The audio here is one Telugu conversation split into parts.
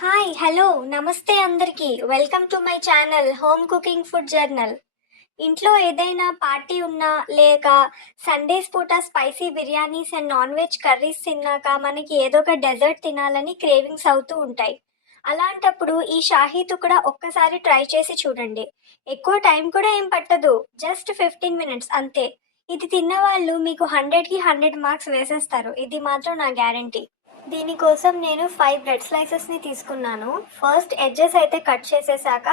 హాయ్ హలో నమస్తే అందరికీ welcome to my channel home cooking food journal. ఇంట్లో ఏదైనా పార్టీ ఉన్నా లేక సండేస్ పూట spicy biryanis and non veg curries తిన్నాక మనకి ఏదో ఒక డెజర్ట్ తినాలని క్రేవింగ్స్ అవుతూ ఉంటాయి. అలాంటప్పుడు ఈ షాహీ తుకడా ఒక్కసారి ట్రై చేసి చూడండి. ఎక్కువ టైం కూడా ఏం పట్టదు, జస్ట్ 15 మినిట్స్ అంతే. ఇది తిన్న వాళ్ళు మీకు 100కి 100 మార్క్స్ వేసేస్తారు, ఇది మాత్రం నా గ్యారంటీ. దీనికోసం నేను 5 బ్రెడ్ స్లైసెస్ని తీసుకున్నాను. ఫస్ట్ ఎడ్జెస్ అయితే కట్ చేసేసాక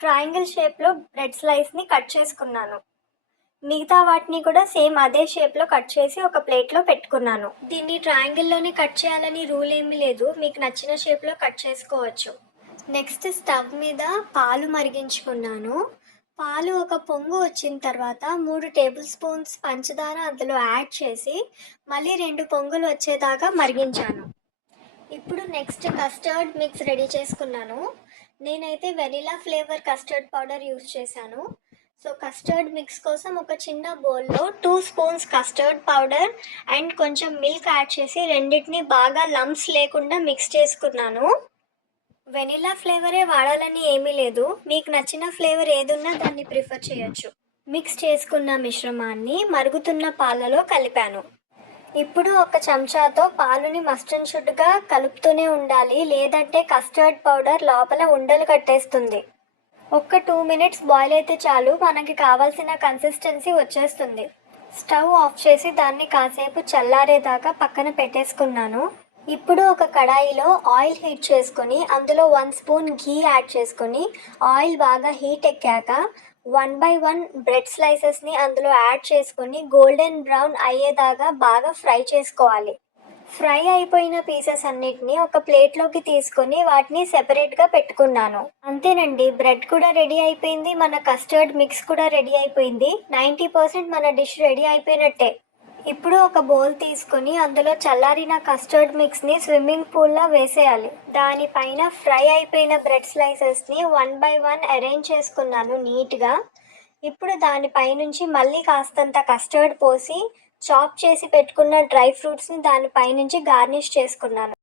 ట్రయాంగిల్ షేప్లో బ్రెడ్ స్లైస్ని కట్ చేసుకున్నాను. మిగతా వాటిని కూడా సేమ్ అదే షేప్లో కట్ చేసి ఒక ప్లేట్లో పెట్టుకున్నాను. దీన్ని ట్రయాంగిల్లోనే కట్ చేయాలని రూల్ ఏమీ లేదు, మీకు నచ్చిన షేప్లో కట్ చేసుకోవచ్చు. నెక్స్ట్ స్టవ్ మీద పాలు మరిగించుకున్నాను. పాలు ఒక పొంగు వచ్చిన తర్వాత 3 టేబుల్ స్పూన్స్ పంచదార అందులో యాడ్ చేసి మళ్ళీ 2 పొంగులు వచ్చేదాకా మరిగించాను. ఇప్పుడు నెక్స్ట్ కస్టర్డ్ మిక్స్ రెడీ చేసుకున్నాను. నేనైతే vanilla flavour custard powder use చేశాను. సో కస్టర్డ్ మిక్స్ కోసం ఒక చిన్న బౌల్లో 2 స్పూన్స్ కస్టర్డ్ పౌడర్ అండ్ కొంచెం మిల్క్ యాడ్ చేసి రెండింటిని బాగా లంప్స్ లేకుండా మిక్స్ చేసుకున్నాను. వెనిలా ఫ్లేవరే వాడాలని ఏమీ లేదు, మీకు నచ్చిన ఫ్లేవర్ ఏదున్నా దాన్ని ప్రిఫర్ చేయొచ్చు. మిక్స్ చేసుకున్న మిశ్రమాన్ని మరుగుతున్న పాలలో కలిపాను. ఇప్పుడు ఒక చెంచాతో పాలుని మస్ట్ అండ్ షుడ్గా కలుపుతూనే ఉండాలి, లేదంటే కస్టర్డ్ పౌడర్ లోపల ఉండలు కట్టేస్తుంది. ఒక్క 2 మినిట్స్ బాయిల్ అయితే చాలు, మనకి కావాల్సిన కన్సిస్టెన్సీ వచ్చేస్తుంది. స్టవ్ ఆఫ్ చేసి దాన్ని కాసేపు చల్లారేదాకా పక్కన పెట్టేసుకున్నాను. ఇప్పుడు ఒక కడాయిలో ఆయిల్ హీట్ చేసుకొని అందులో 1 స్పూన్ ఘీ యాడ్ చేసుకొని ఆయిల్ బాగా హీట్ ఎక్కాక 1 బై 1 బ్రెడ్ స్లైసెస్ని అందులో యాడ్ చేసుకొని గోల్డెన్ బ్రౌన్ అయ్యేదాకా బాగా ఫ్రై చేసుకోవాలి. ఫ్రై అయిపోయిన పీసెస్ అన్నిటిని ఒక ప్లేట్లోకి తీసుకొని వాటిని సెపరేట్గా పెట్టుకున్నాను. అంతేనండి, బ్రెడ్ కూడా రెడీ అయిపోయింది, మన కస్టర్డ్ మిక్స్ కూడా రెడీ అయిపోయింది. 90% మన డిష్ రెడీ అయిపోయినట్టే. ఇప్పుడు ఒక బౌల్ తీసుకొని అందులో చల్లారిన కస్టర్డ్ మిక్స్ని స్విమ్మింగ్ పూల్లా వేసేయాలి. దానిపైన ఫ్రై అయిపోయిన బ్రెడ్ స్లైసెస్ని 1 బై 1 అరేంజ్ చేసుకున్నాను నీట్గా. ఇప్పుడు దానిపైనుంచి మళ్ళీ కాస్తంత కస్టర్డ్ పోసి చాప్ చేసి పెట్టుకున్న డ్రై ఫ్రూట్స్ని దానిపైనుంచి గార్నిష్ చేసుకున్నాను.